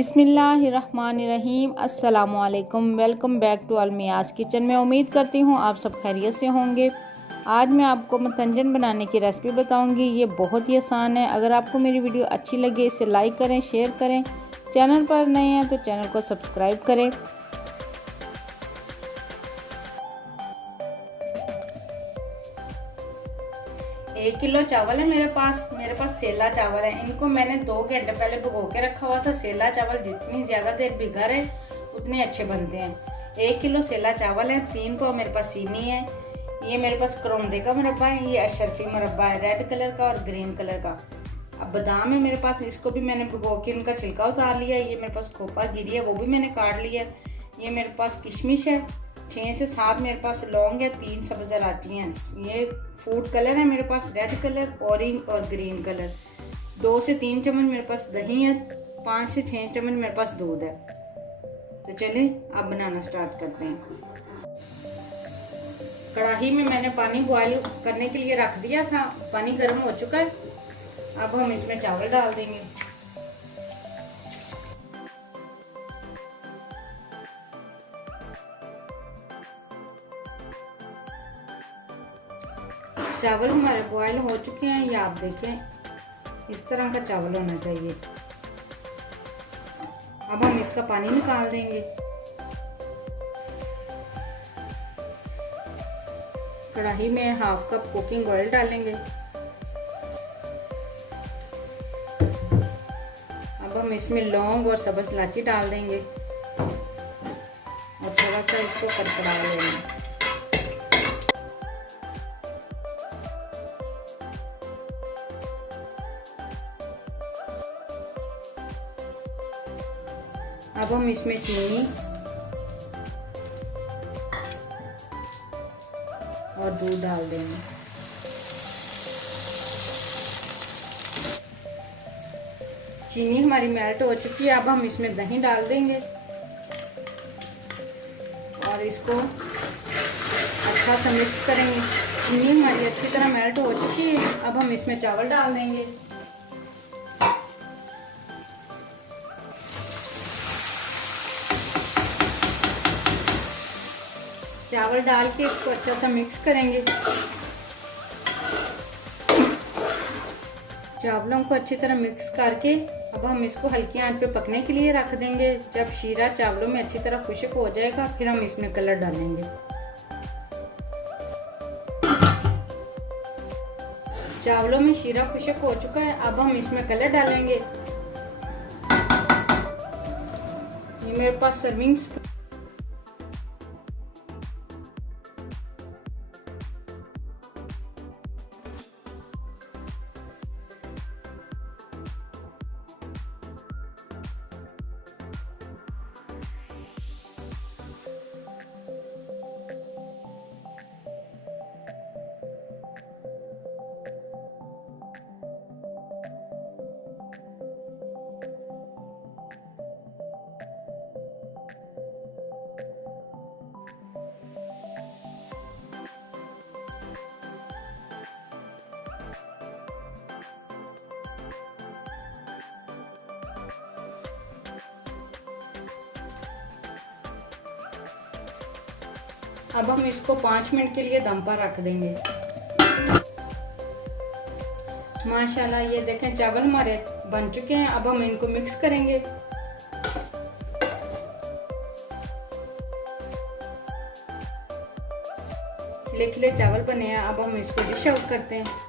बिस्मिल्लाहिर्रहमानिर्रहीम। अस्सलामुअलैकुम। Welcome back to अलमियाज़ kitchen में। उम्मीद करती हूँ आप सब खैरियत से होंगे। आज मैं आपको मतंजन बनाने की रेसिपी बताऊंगी। ये बहुत ही आसान है। अगर आपको मेरी वीडियो अच्छी लगे इसे लाइक करें, शेयर करें। चैनल पर नए हैं तो चैनल को सब्सक्राइब करें। 1 किलो चावल है मेरे पास सेला चावल है। इनको मैंने 2 घंटे पहले भिगो के रखा हुआ था। सेला चावल जितनी ज्यादा देर भिगा रहे उतने अच्छे बनते हैं। 1 किलो सेला चावल है। 3 पाव मेरे पास चीनी है। ये मेरे पास करौंदे का मुरब्बा है। ये अशरफी मुरब्बा है, रेड कलर का और ग्रीन कलर का। अब बादाम है मेरे पास, इसको भी मैंने भिगो के उनका छिलका उतार लिया। ये मेरे पास खोपा गिरी है, वो भी मैंने काट लिया। ये मेरे पास किशमिश है। 6 से 7 मेरे पास लौंग है। 3 सब्ज़ इलायची हैं। ये फूड कलर है मेरे पास, रेड कलर, ऑरेंज और ग्रीन कलर। 2 से 3 चम्मच मेरे पास दही है। 5 से 6 चम्मच मेरे पास दूध है। तो चलिए अब बनाना स्टार्ट करते हैं। कढ़ाई में मैंने पानी बॉयल करने के लिए रख दिया था। पानी गर्म हो चुका है। अब हम इसमें चावल डाल देंगे। चावल हमारे बॉयल हो चुके हैं। ये आप देखें, इस तरह का चावल होना चाहिए। अब हम इसका पानी निकाल देंगे। कढ़ाई में 1/2 कप कुकिंग ऑयल डालेंगे। अब हम इसमें लौंग और सब्ज़ इलायची डाल देंगे और थोड़ा सा इसको कड़कड़ा लेंगे। अब हम इसमें चीनी और दूध डाल देंगे। चीनी हमारी मेल्ट हो चुकी है। अब हम इसमें दही डाल देंगे और इसको अच्छा सा मिक्स करेंगे। चीनी हमारी अच्छी तरह मेल्ट हो चुकी है। अब हम इसमें चावल डाल देंगे। चावल डाल के इसको अच्छा सा मिक्स करेंगे। चावलों को अच्छी तरह मिक्स करके अब हम इसको हल्की आंच पे पकने के लिए रख देंगे। जब शीरा चावलों में अच्छी तरह खुश्क हो जाएगा फिर हम इसमें कलर डालेंगे। चावलों में शीरा खुश्क हो चुका है। अब हम इसमें कलर डालेंगे। ये मेरे पास सर्विंग अब हम इसको 5 मिनट के लिए दम पर रख देंगे। माशाल्लाह ये देखें चावल हमारे बन चुके हैं। अब हम इनको मिक्स करेंगे। खिले खिले चावल बने हैं। अब हम इसको डिश आउट करते हैं।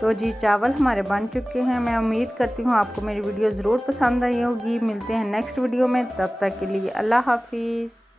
तो जी चावल हमारे बन चुके हैं। मैं उम्मीद करती हूँ आपको मेरी वीडियो ज़रूर पसंद आई होगी। मिलते हैं नेक्स्ट वीडियो में, तब तक के लिए अल्लाह हाफिज़।